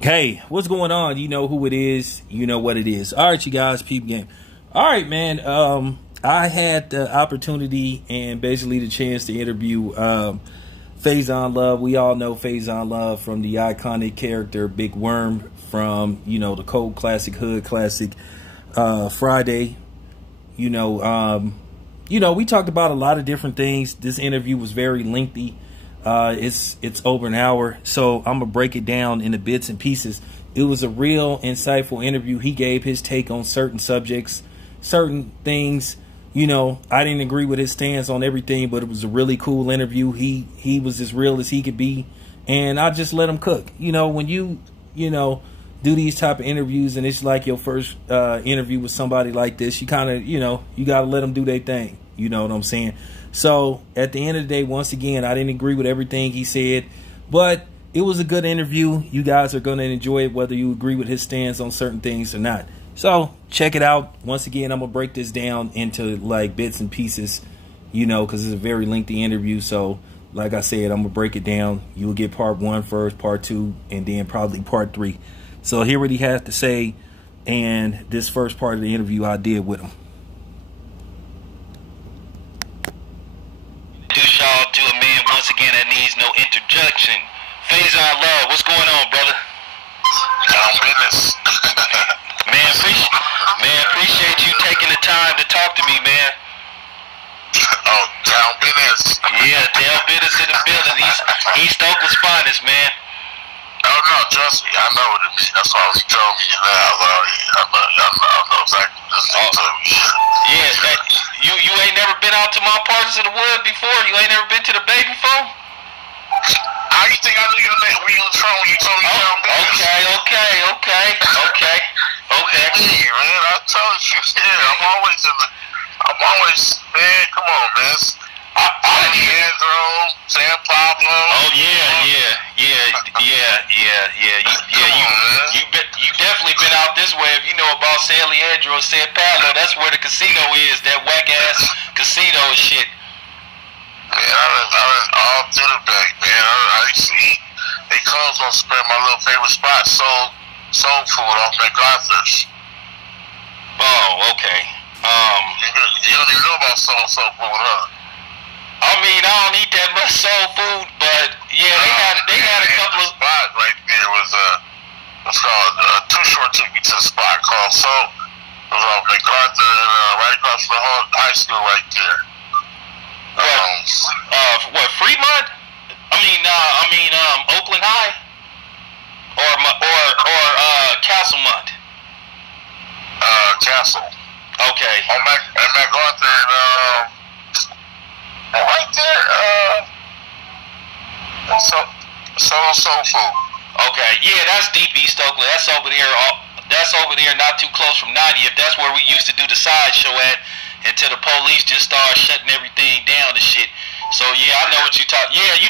Hey, what's going on? You know who it is. You know what it is. All right, you guys, peep game. All right, man. I had the opportunity and basically the chance to interview Faizon Love. We all know Faizon Love from the iconic character Big Worm from, the Cold Classic, Hood Classic, Friday. We talked about a lot of different things. This interview was very lengthy. It's over an hour, so I'm gonna break it down into bits and pieces. It was a real insightful interview. He gave his take on certain subjects, certain things. I didn't agree with his stance on everything, but it was a really cool interview. He was as real as he could be, and I just let him cook. When you do these type of interviews and it's like your first interview with somebody like this, you kind of you got to let them do their thing. You know what I'm saying? So at the end of the day, once again, I didn't agree with everything he said, but it was a good interview. You guys are going to enjoy it whether you agree with his stance on certain things or not. So check it out. Once again, I'm going to break this down into like bits and pieces, because it's a very lengthy interview. So like I said, I'm going to break it down. You'll get part 1 first, part 2, and then probably part 3. So hear what he has to say, and this first part of the interview I did with him. To a man once again that needs no introduction. Faizon Love, what's going on, brother? Down business. Appreciate you taking the time to talk to me, man. Oh, down business. Yeah, down business in the building. East Oakland's finest, man. Oh no, trust me, I know what it means. That's why he told me now. I know exactly what this thing told me. Yeah, you ain't never been out to my parts of the wood before? You ain't never been to the Bay before? How you think I knew your name? We on the phone when you told me down business. Okay. Yeah, man, I told you. Yeah, I'm always, man, come on, man. Alejandro, San Pablo. Oh yeah. You definitely been out this way. If you know about San Leandro, San Pablo, that's where the casino is. That whack ass casino and shit. Man, I done all through the back, man. I see they closed on spend my little favorite spot, soul food off MacArthur's. Oh, okay. You don't even know about soul food, huh? I mean, I don't eat that much soul food, but yeah, they had a couple of spot right there was called Too Short took me to the spot called Soul. It was off MacArthur and right across from the high school right there. What Fremont? Oakland High or Castlemont. Castle. Okay. On MacArthur and right there. Soul food. Okay, yeah, that's deep East Oakland. That's over there. That's over there, not too close from 90th. That's where we used to do the sideshow at, until the police just started shutting everything down and shit. So yeah, I know what you talk. Yeah, you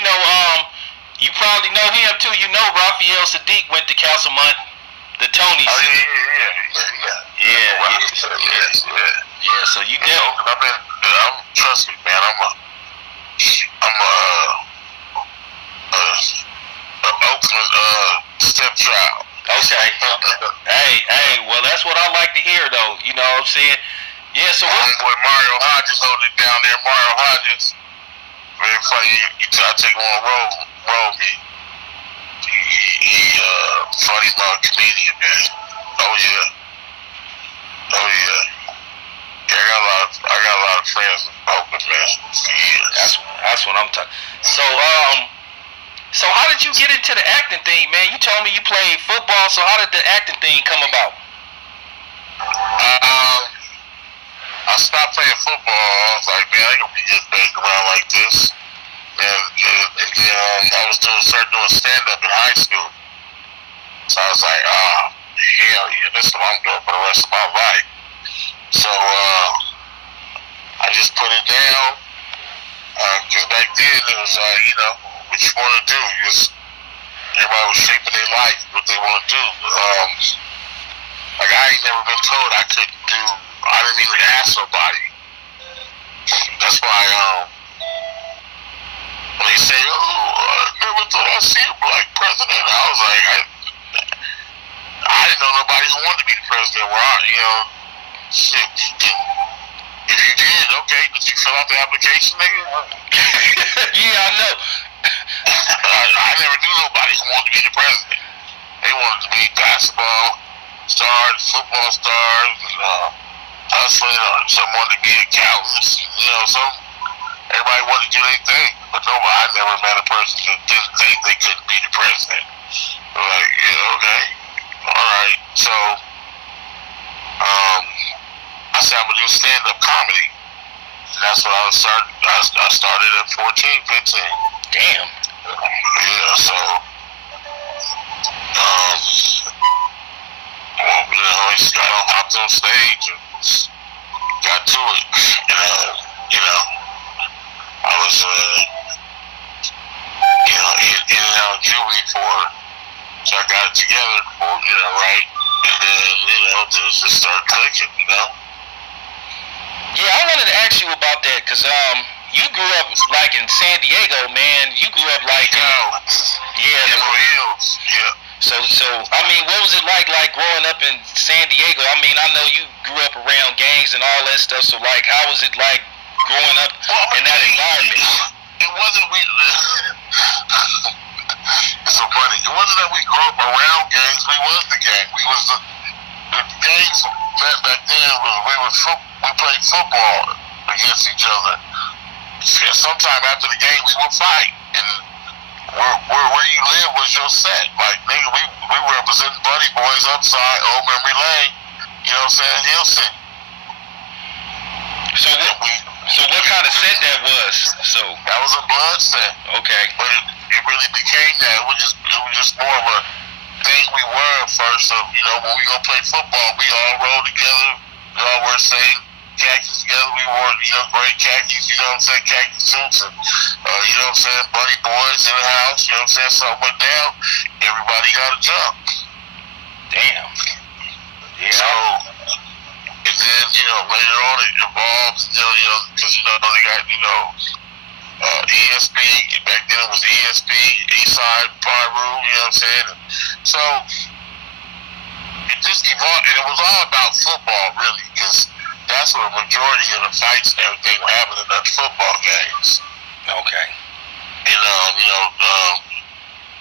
probably know him too. Raphael Sadiq went to Castlemont, the Tonys. Oh yeah. So you definitely. Trust me, man. I'm a Oakland stepchild. Okay. Hey. Well, that's what I like to hear, though. You know what I'm saying? Yeah. So what? Boy, Mario Hodges holding it down there. Mario Hodges. Very funny. I take him on roll me. He funny love comedian, man. Oh yeah. Yeah, I got a lot of friends in Oakland, man. For years. That's what I'm talking. So how did you get into the acting thing, man? You told me you played football, so how did the acting thing come about? I stopped playing football. I was like, man, I ain't gonna be just banging around like this. And then I was started doing stand-up in high school. So I was like, hell yeah, this is what I'm doing for the rest of my life. So I just put it down. Because back then it was, what you want to do. Everybody was shaping their life, what they want to do. Like I ain't never been told I couldn't do. I didn't even ask nobody. That's why when they say, never thought I'd see a black president, I was like, know nobody who wanted to be the president. Where shit. If you did, okay, did you fill out the application, nigga? Yeah, I know. I never knew nobody who wanted to be the president. They wanted to be basketball stars, football stars, hustling, or some wanted to be accountants. Everybody wanted to do their thing, but nobody. I never met a person that didn't think they couldn't be the president. Like, yeah, okay, all right. So, I said I'm gonna do stand-up comedy. And that's what I started. I started at 14, 15. Damn. Yeah, so, I just hopped on stage and got to it. I was, in and out of juvie for it. So I got it together for, right? And then, just started clicking, Yeah, I wanted to ask you about that, because, you grew up, like, in San Diego, man. You grew up, like, yeah. So, I mean, what was it like growing up in San Diego? I mean, I know you grew up around gangs and all that stuff, so, like, how was it like growing up in that environment? It wasn't, it's so funny. It wasn't that we grew up around gangs. We was the gang. We was the gangs back then. We played football against each other. And sometime after the game, we would fight. And where you live was your set. Like, nigga, we representing Buddy Boys upside Old Memory Lane. You know what I'm saying? Hilson. So what kind of set that was? So that was a blood set. Okay. But it really became that. It was just more of a thing we were at first. So, when we go play football, we all roll together. We all wear the same khakis together. We wore, gray khakis, khaki suits. And, Buddy Boys in the house, something went down. Everybody got a jump. Damn. Yeah. So, and then, later on it evolved, because, they got, ESP, back then it was ESP, Eastside Pyro, And so, it just evolved, and it was all about football, really, because that's where the majority of the fights and everything were happening at the football games. Okay. And,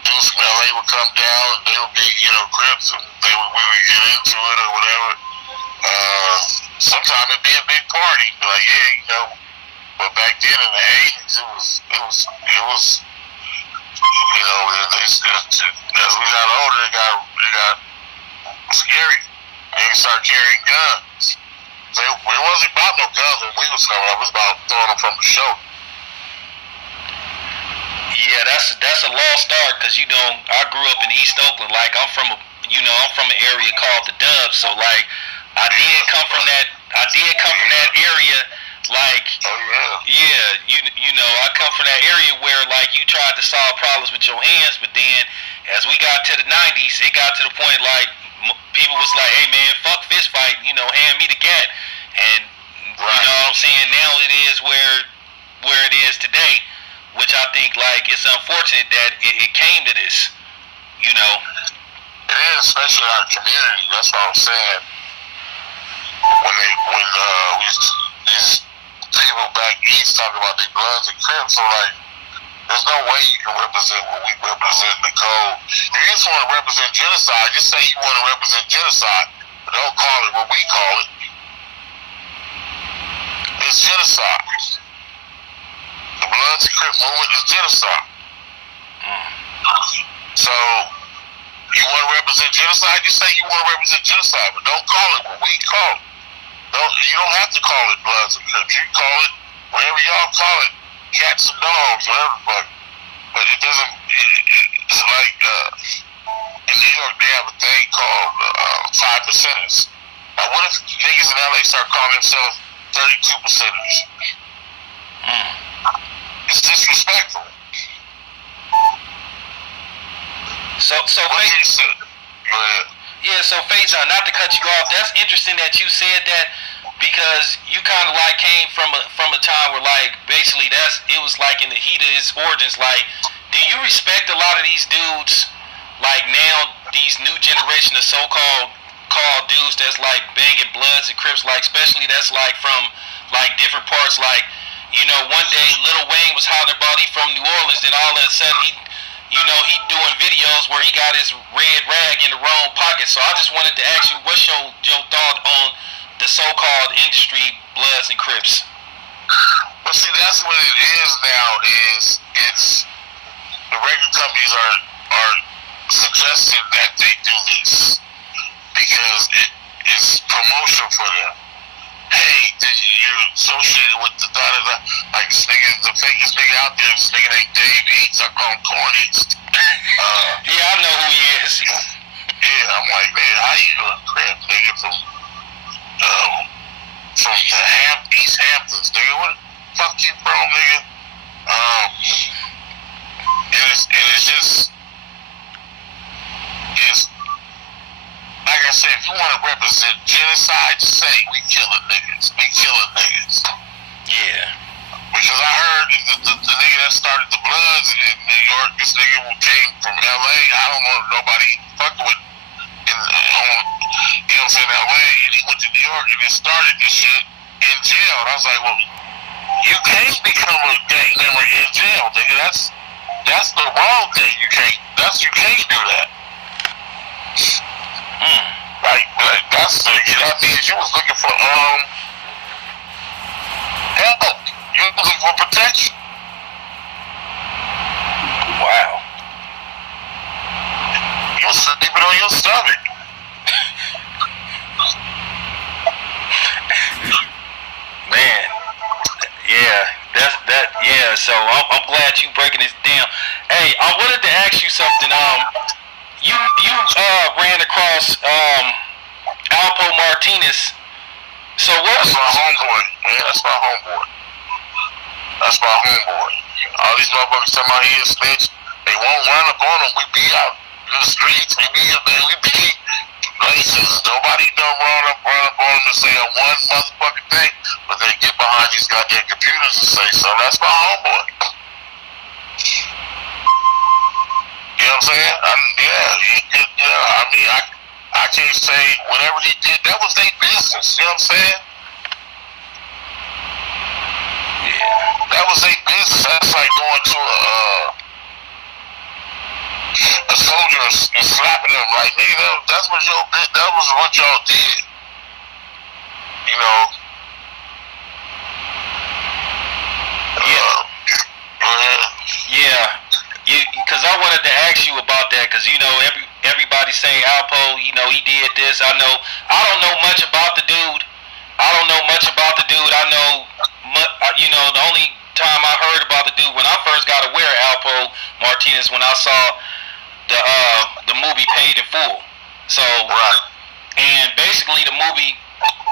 dudes from LA would come down, and they would be, Crips, and we would get into it or whatever. Sometimes it'd be a big party, like, but back then in the 80s, it was, as we got older, it got scary. And we started carrying guns. It wasn't about no guns when we was coming up. It was about throwing them from the shoulder. Yeah, that's a lost start, because I grew up in East Oakland. Like, I'm from an area called the Dub. So, like, I did come from that area. Like, I come from that area where, like, you tried to solve problems with your hands, but then as we got to the 90s, it got to the point, like, people was like, hey, man, fuck fist fight, hand me the gat. And, you know what I'm saying, now it is where it is today, which I think, like, it's unfortunate that it came to this, It is, especially in our community. That's what I'm saying. When these people back east talk about their Bloods and Crips, so, like, there's no way you can represent what we represent in the code. If you just want to represent genocide, just say you want to represent genocide, but don't call it what we call it. It's genocide. The Bloods and Crips movement is genocide. So, you want to represent genocide? Just say you want to represent genocide, but don't call it what we call it. You don't have to call it Bloods and Crips. You can call it whatever y'all call it, cats and dogs, whatever. But it doesn't. It's like in New York they have a thing called 5%ers. Now, what if niggas in LA start calling themselves 32%ers? It's disrespectful. So what you said? Go ahead. Yeah, so Faizon, not to cut you off, that's interesting that you said that, because you kind of like came from a time where, like, basically it was like in the heat of its origins. Like, do you respect a lot of these dudes like now these new generation of so-called dudes that's like banging Bloods and Crips, like especially that's like from like different parts, like you know, one day Lil Wayne was hollering about he from New Orleans, then all of a sudden he, you know, he doing videos where he got his red rag in the wrong pocket. So I just wanted to ask you, what's your thought on the so-called industry Bloods and Crips? Well, see, that's what it is now. It's the record companies are suggesting that they do this because it's promotion for them. Hey, you're associated with the da-da-da. Like this nigga, the fakest nigga out there, this nigga named Dave Eats, I call him Corny. Yeah, I know who he is. Yeah, I'm like, man, how you doing, crap, nigga, from the East Hamptons, nigga. What the fuck you from, nigga? It's just, like I said, if you want to represent genocide, just say we killing niggas. We killing niggas. Yeah. Because I heard the nigga that started the Bloods in New York, this nigga who came from L.A., I don't know nobody fucking with, you know what I'm saying, L.A., and he went to New York and then started this shit in jail. And I was like, well, you can't become a gang member in jail, nigga. That's the wrong thing. You can't do that. Like that means you was looking for help. You was looking for protection. Wow. You was sleeping on your stomach. Man. Yeah, so I'm glad you breaking this down. Hey, I wanted to ask you something. You ran across Alpo Martinez. So that's my homeboy. Yeah, that's my homeboy. That's my homeboy. All these motherfuckers tell me he a snitch. They won't run up on him. We be out in the streets. We be places. Nobody don't run up on him and say one motherfucking thing, but they get behind these goddamn computers and say so. That's my homeboy. You know what I'm saying? I mean, I can't say whatever he did, that was their business. You know what I'm saying? Yeah. That was their business. That's like going to a soldier and slapping him like, nigga, that was what y'all did. You know? Yeah. Because I wanted to ask you about that, because you know everybody saying Alpo, you know, he did this. I don't know much about the dude. I know, you know, the only time I heard about the dude when I first got aware of Alpo Martinez when I saw the movie Paid in Full. So, and basically the movie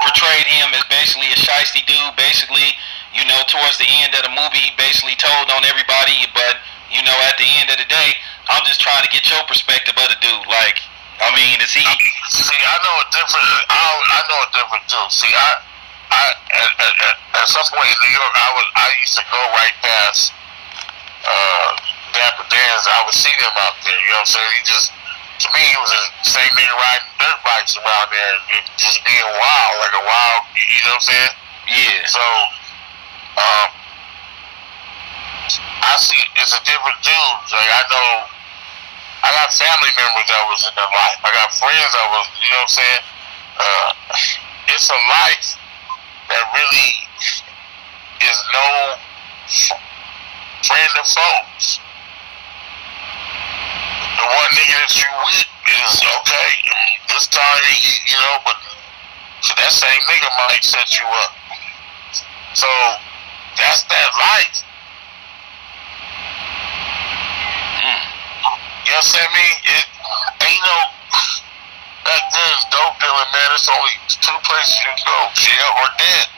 portrayed him as basically a shiesty dude. Basically, you know, towards the end of the movie, he basically told on everybody, but you know, at the end of the day, I'm just trying to get your perspective of the dude. Like, I mean, is he? See, I know a different dude. See, at some point in New York, I used to go right past Dapper Dan's. I would see them out there. You know what I'm saying? He just, to me, he was the same nigga riding dirt bikes around there and just being wild, like a wild. You know what I'm saying? Yeah. So, I see it's a different dude. Like I got family members that was in their life. I got friends that was, you know what I'm saying? It's a life that really is no friend of foes. The one nigga that you with is okay. This time, you know, but that same nigga might set you up. So that's that life. You know what I mean? It ain't no, back then, dope dealing, man, it's only two places you can go, jail or dead.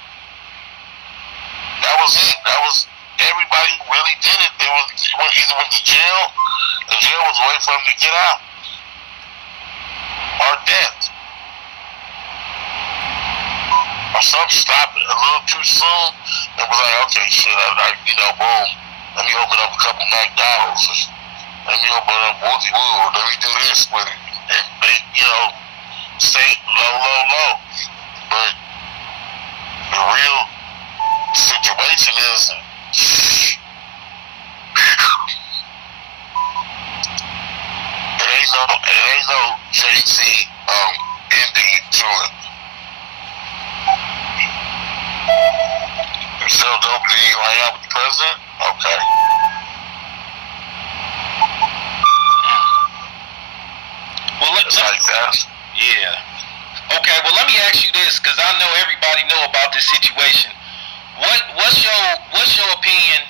That was it. That was, everybody who really did it. They either went to jail, and jail was waiting for them to get out, or death. Or some stopped it a little too soon, and was like, okay, shit, you know, boom, let me open up a couple McDonald's. let me open up Woozy Woo, or let me do this with it. And they, stay low. But the real situation is, it ain't no Jay-Z ending to it. You sell dope, do you hang out with the president? Okay. Well, it's like that. Yeah. Okay. Well, let me ask you this, because I know everybody know about this situation. What's your opinion?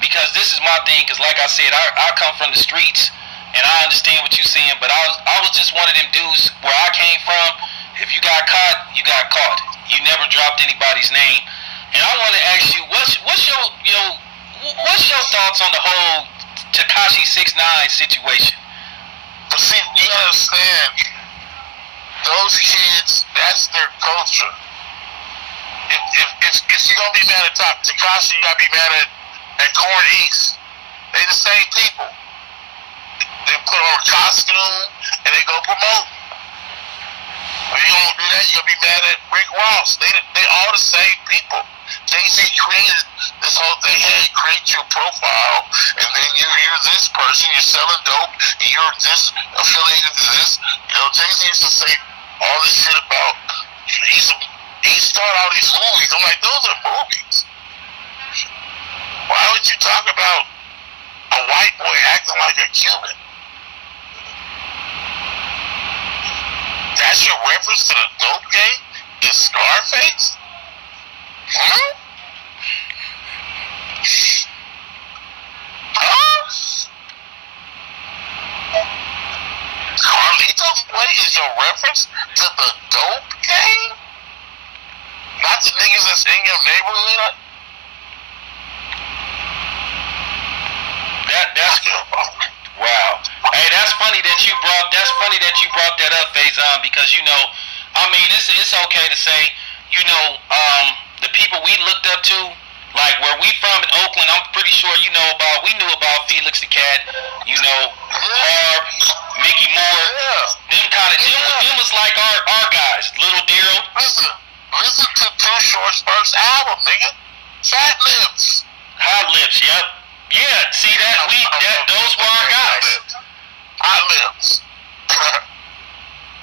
Because this is my thing. Because like I said, I come from the streets, and I understand what you're saying. But I was just one of them dudes where I came from. If you got caught, you got caught. You never dropped anybody's name. And I want to ask you, what's your thoughts on the whole Tekashi 6ix9ine situation? But see, you understand, those kids, that's their culture. If you're gonna be mad at Tekashi, you gotta be mad at Corn East. They the same people. They put on a costume and they go promote. If you don't do that, you'll be mad at Rick Ross. They all the same people. Jay-Z created this whole thing. Hey, create your profile, and then you're this person, you're selling dope, and you're this affiliated to this. Jay-Z used to say all this shit about he started all these movies. I'm like, those are movies. Why would you talk about a white boy acting like a Cuban? That's your reference to the dope game? Is Scarface? Huh? Carlito's Way is your reference to the dope game? Not the niggas that's in your neighborhood? That's wow. Hey, that's funny that you brought that up, Faizon, because I mean, it's okay to say, the people we looked up to, like where we from in Oakland, I'm pretty sure we knew about Felix the Cat, Harb, Mickey Moore, them was like our guys, Little Daryl. Listen to Too Short's first album, nigga. Fat Lips. Hot Lips, yep. Yeah, see that? Those were our guys. Hot Lips.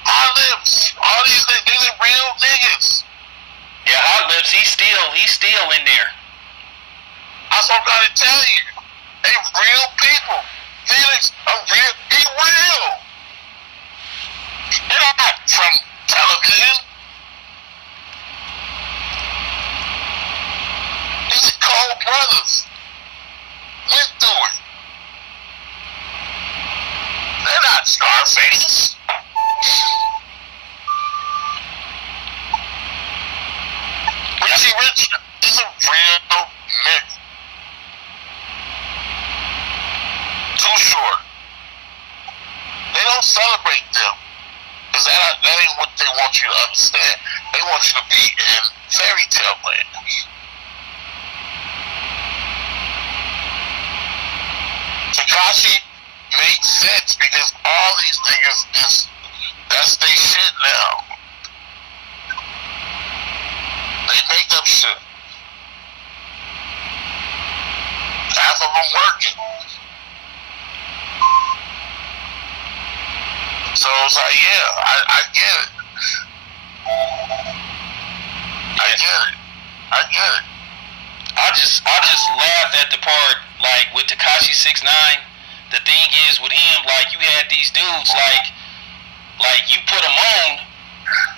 Hot Lips. All these niggas, these are real niggas. Yeah, Hot Lips, he's still in there. That's what I'm trying to tell you. They real people. Felix, he real. They're not from television. These are cold brothers. Went through it. They're not Scarface. Richie Rich is a real nigga. Too Short. They don't celebrate them. Because that ain't what they want you to understand. They want you to be in fairy tale land. Tekashi makes sense because all these niggas that's their shit now. They make up shit. Half of them working. So it's like, yeah, I get it. I get it. I just laughed at the part, like, with Tekashi 6ix9ine. The thing is, with him, like, you had these dudes, like you put them on,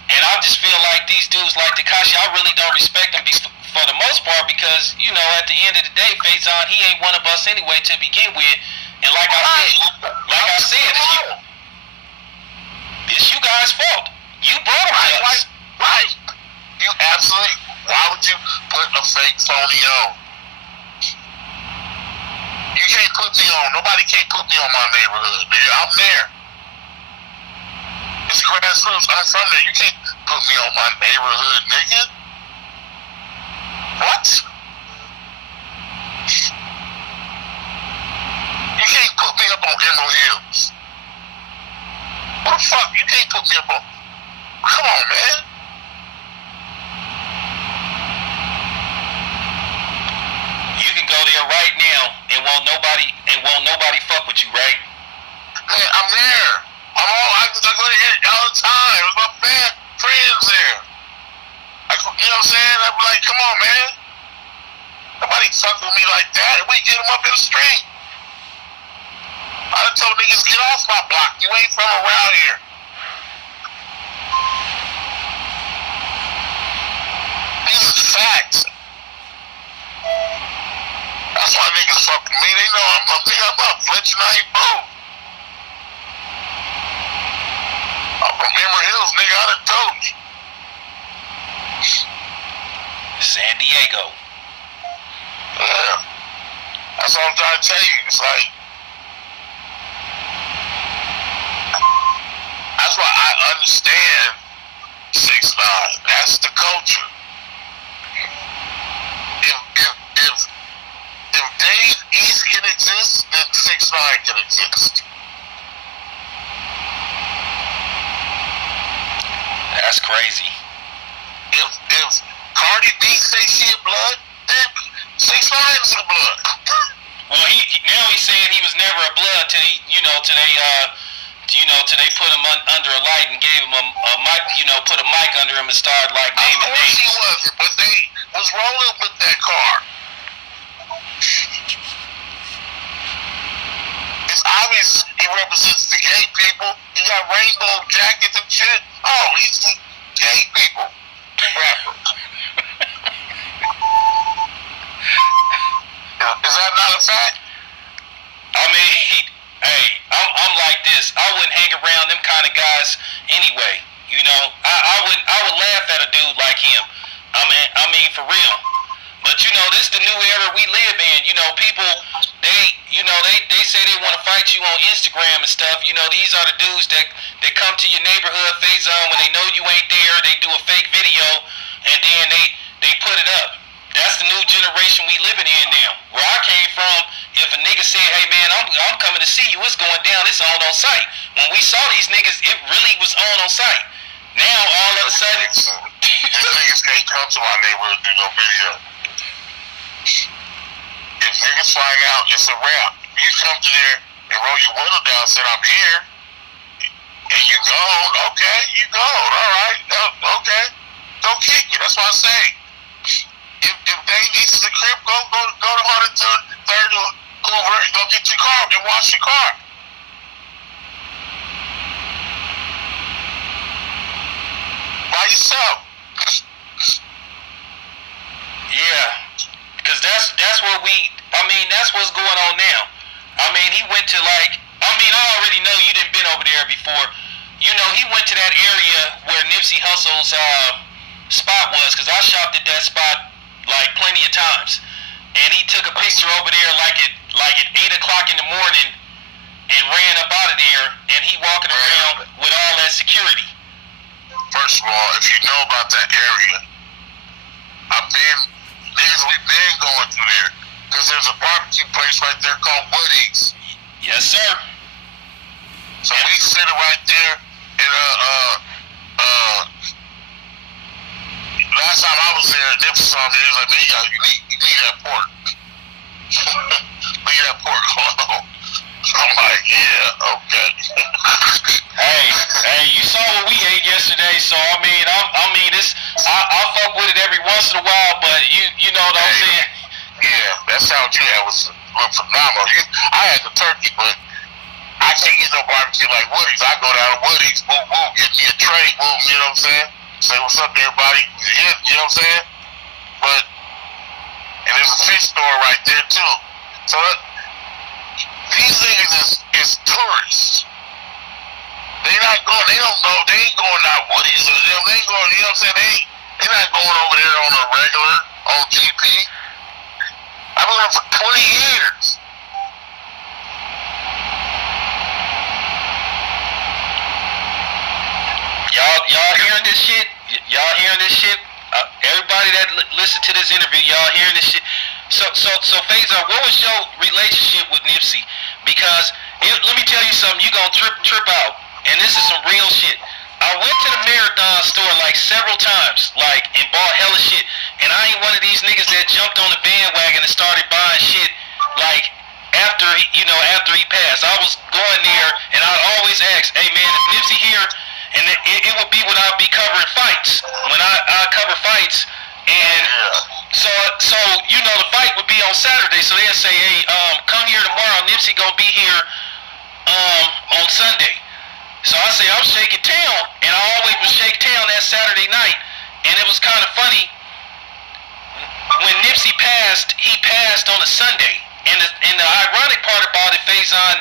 and I just feel like these dudes like Tekashi, I really don't respect them for the most part because, at the end of the day, Faizon, he ain't one of us anyway to begin with. And like I said, it's you guys' fault. You brought him to us. Right. You absolutely. Why would you put a fake phony on? You can't put me on. Nobody can't put me on my neighborhood, nigga. I'm there. It's grassroots. I'm from there. You can't put me on my neighborhood, nigga. What? You can't put me up on Emerald Hills. What the fuck? You can't put me up on. Come on, man. You can go there right now and won't nobody fuck with you, right? Man, I'm there. I go there all the time. There's my friends there. You know what I'm saying? I'm like, come on, man. Nobody fuck with me like that. We get them up in the street. I done told niggas, get off my block. You ain't from around here. These are facts. That's why niggas fuck with me. They know I'm up. Fletcher, I ain't broke. I'm from Emerald Hills, nigga. I done told you. San Diego. Yeah. That's what I'm trying to tell you. It's like, that's why I understand 6ix9ine. That's the culture. If Dave East can exist, then 6ix9ine can exist. That's crazy. If Cardi B say she a blood, then 6ix9ine is a blood. Well, now he's saying he was never a blood till they put him under a light and gave him a mic, put a mic under him and started like naming names. Of course he wasn't, but they was rolling with that car. It's obvious he represents the gay people. He got rainbow jackets and shit. Oh, he's the gay people rapper. Is that not a fact? I mean, hey, I'm like this. I wouldn't hang around them kind of guys anyway. I would laugh at a dude like him. I mean, for real. But this the new era we live in. People they say they want to fight you on Instagram and stuff. These are the dudes that come to your neighborhood, Faizon, when they know you ain't there. They do a fake video and then they put it up. That's the new generation we living in now. Where I came from, if a nigga said, hey man, I'm coming to see you, it's going down, it's on site. When we saw these niggas, it really was on site. Now, all of a sudden... These niggas can't come to my neighborhood and do no video. If niggas find out, it's a wrap. You come to there and roll your window down and say, I'm here, and you gone, okay, you gone, all right, okay. Don't kick you, that's what I say. If they need the crib, go to 103rd or Hoover and go get your car and wash your car. By yourself. Yeah, because that's what's going on now. I mean, he went to I already know you didn't been over there before. He went to that area where Nipsey Hussle's spot was, because I shopped at that spot plenty of times, and he took a picture over there like at 8 o'clock in the morning and ran up out of there, and he walking around with all that security. First of all, if you know about that area, we've been going through there, because there's a barbecue place right there called Woody's. Yes, sir. So we sit right there, and last time I was there, Nipsey saw me. He was like, man, you need that pork. Leave that pork alone. I'm like, yeah, okay. Hey, you saw what we ate yesterday, so I fuck with it every once in a while, but you know what I'm saying? Yeah, that sound you had was phenomenal. I had the turkey, but I can't get no barbecue like Woody's. I go down to Woody's, boom, boom, get me a tray, boom, you know what I'm saying? Say what's up to everybody, you know what I'm saying? And there's a fish store right there too. So these niggas is tourists. They don't know, they ain't going out Woody's, they ain't going, you know what I'm saying? They not going over there on a regular, on GP. I've been there for 20 years. Y'all hearing this shit? Y'all hearing this shit? Everybody that listen to this interview, y'all hearing this shit? So Faizon, what was your relationship with Nipsey? Because Let me tell you something. You gonna trip out, and this is some real shit. I went to the Marathon store like several times, like, and bought hella shit. And I ain't one of these niggas that jumped on the bandwagon and started buying shit like after he passed. I was going there, and I'd always ask, "Hey man, is Nipsey here?" And it would be when I'd be covering fights. When I cover fights, and so the fight would be on Saturday. So they'd say, "Hey, come here tomorrow. Nipsey gonna be here on Sunday." So I say, I'm shaking town, and I always would shake town that Saturday night. And it was kind of funny. When Nipsey passed, he passed on a Sunday. And the ironic part about it, Faizon,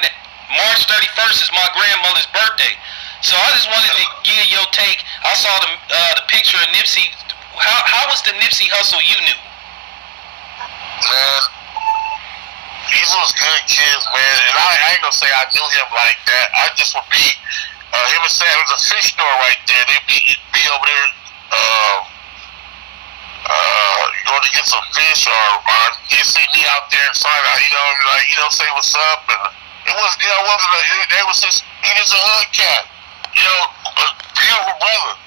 March 31st is my grandmother's birthday. So I just wanted to give your take. I saw the picture of Nipsey. How was the Nipsey hustle you knew? Man, these was good kids, man. And I ain't gonna say I knew him like that. I just would be... him and Sam, there's a fish store right there. They'd be over there going to get some fish, or you see me out there inside, say what's up. And it was, they was just, he was a hood cat, a beautiful brother.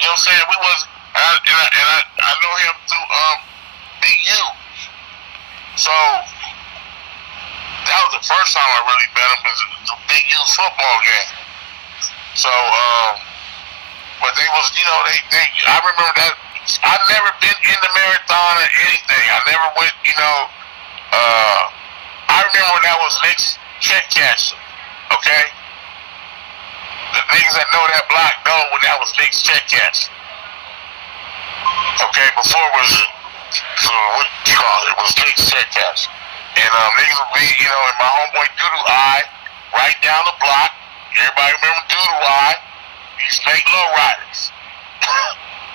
You know what I'm saying? We was, I know him through Big U. So that was the first time I really met him, was the Big U football game. So, but they was, I remember that. I've never been in the marathon or anything. I never went, I remember when that was Nick's check cashing, okay? The niggas that know that block know when that was Nick's check cashing. Okay, before it was, what you call it, was Nick's check cashing. And niggas would be, in my homeboy Doodoo Eye, right down the block. Everybody remember Doodoo Eye? He used to make low riders.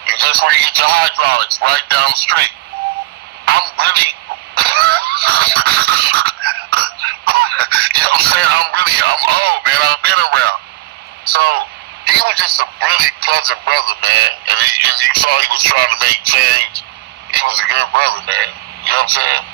And just where you get your hydraulics, right down the street. I'm really, I'm old, man. I've been around. So, he was just a really pleasant brother, man. And you saw he was trying to make change. He was a good brother, man. You know what I'm saying?